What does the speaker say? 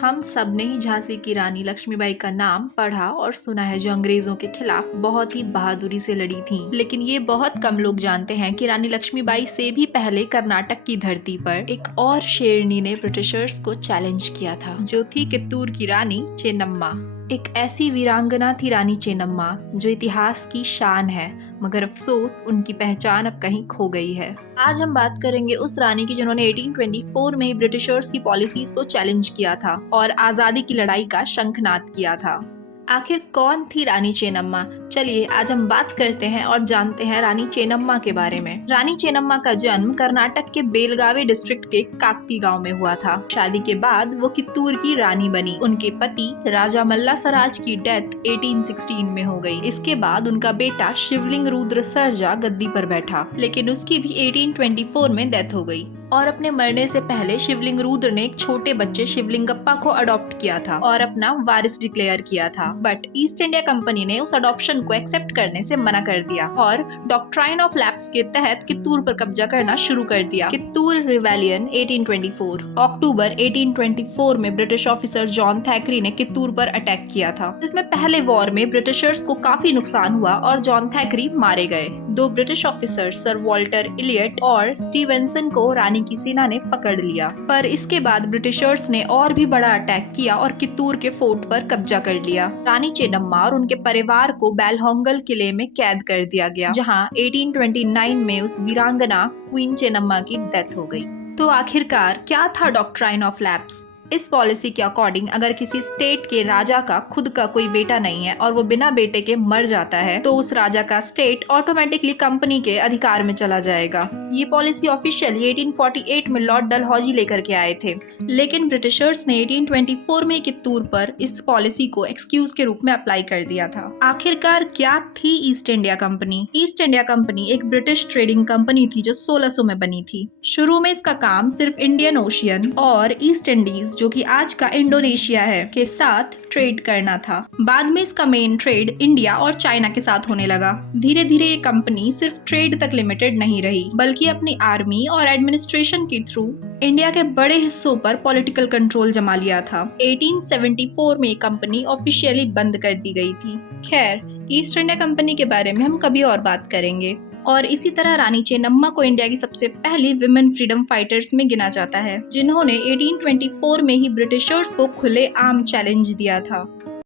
हम सब ने ही झांसी की रानी लक्ष्मीबाई का नाम पढ़ा और सुना है, जो अंग्रेजों के खिलाफ बहुत ही बहादुरी से लड़ी थी। लेकिन ये बहुत कम लोग जानते हैं कि रानी लक्ष्मीबाई से भी पहले कर्नाटक की धरती पर एक और शेरनी ने ब्रिटिशर्स को चैलेंज किया था, जो थी कित्तूर की रानी चेन्नम्मा। एक ऐसी वीरांगना थी रानी चेन्नम्मा जो इतिहास की शान है, मगर अफसोस उनकी पहचान अब कहीं खो गई है। आज हम बात करेंगे उस रानी की जिन्होंने 1824 में ही ब्रिटिशर्स की पॉलिसीज को चैलेंज किया था और आजादी की लड़ाई का शंखनाद किया था। आखिर कौन थी रानी चेन्नम्मा? चलिए आज हम बात करते हैं और जानते हैं रानी चेन्नम्मा के बारे में। रानी चेन्नम्मा का जन्म कर्नाटक के बेलगावी डिस्ट्रिक्ट के काकती गांव में हुआ था। शादी के बाद वो कित्तूर की रानी बनी। उनके पति राजा मल्ला सराज की डेथ 1816 में हो गई। इसके बाद उनका बेटा शिवलिंग रुद्र सर्जा गद्दी पर बैठा, लेकिन उसकी भी 1824 में डेथ हो गई। और अपने मरने से पहले शिवलिंग रुद्र ने एक छोटे बच्चे शिवलिंगप्पा को अडॉप्ट किया था और अपना वारिस डिक्लेयर किया था। बट ईस्ट इंडिया कंपनी ने उस अडॉप्शन को एक्सेप्ट करने से मना कर दिया और डॉक्ट्राइन ऑफ लैप्स के तहत कित्तूर पर कब्जा करना शुरू कर दिया। कित्तूर रिवेलियन 1824। अक्टूबर 1824 में ब्रिटिश ऑफिसर जॉन थैकरी ने कित्तूर पर अटैक किया था, जिसमें पहले वॉर में ब्रिटिशर्स को काफी नुकसान हुआ और जॉन थैकरी मारे गए। दो British officer Sir Walter Elliot और स्टीवेंसन को रानी की सेना ने पकड़ लिया, पर इसके बाद ब्रिटिशर्स ने और भी बड़ा अटैक किया और कित्तूर के फोर्ट पर कब्जा कर लिया। रानी चेन्नम्मा और उनके परिवार को बेलहोंगल किले में कैद कर दिया गया, जहां 1829 में उस वीरांगना क्वीन चेन्नम्मा की डेथ हो गई। तो आखिरकार क्या था डॉक्ट्राइन ऑफ लैप्स? इस पॉलिसी के अकॉर्डिंग अगर किसी स्टेट के राजा का खुद का कोई बेटा नहीं है और वो बिना बेटे के मर जाता है, तो उस राजा का स्टेट ऑटोमेटिकली कंपनी के अधिकार में चला जाएगा। ये पॉलिसी ऑफिशियली 1848 में लॉर्ड डलहौजी लेकर के आए थे, लेकिन ब्रिटिशर्स ने 1824 में कित्तूर पर इस पॉलिसी को एक्सक्यूज के रूप में अप्लाई कर दिया था। आखिरकार क्या थी east India company? East India company एक ब्रिटिश ट्रेडिंग कंपनी थी जो 1600 में बनी थी। शुरू में इसका काम सिर्फ इंडियन ओशियन और ईस्ट इंडीज, जो कि आज का इंडोनेशिया है, के साथ ट्रेड करना था। बाद में इसका मेन ट्रेड इंडिया और चाइना के साथ होने लगा। धीरे धीरे ये कंपनी सिर्फ ट्रेड तक लिमिटेड नहीं रही, बल्कि अपनी आर्मी और एडमिनिस्ट्रेशन के थ्रू इंडिया के बड़े हिस्सों पर पॉलिटिकल कंट्रोल जमा लिया था। 1874 में कंपनी ऑफिशियली बंद कर दी गई थी। खैर, ईस्ट इंडिया कंपनी के बारे में हम कभी और बात करेंगे। और इसी तरह रानी चेन्नम्मा को इंडिया की सबसे पहली विमेन फ्रीडम फाइटर्स में गिना जाता है, जिन्होंने 1824 में ही ब्रिटिशर्स को खुले आम चैलेंज दिया था।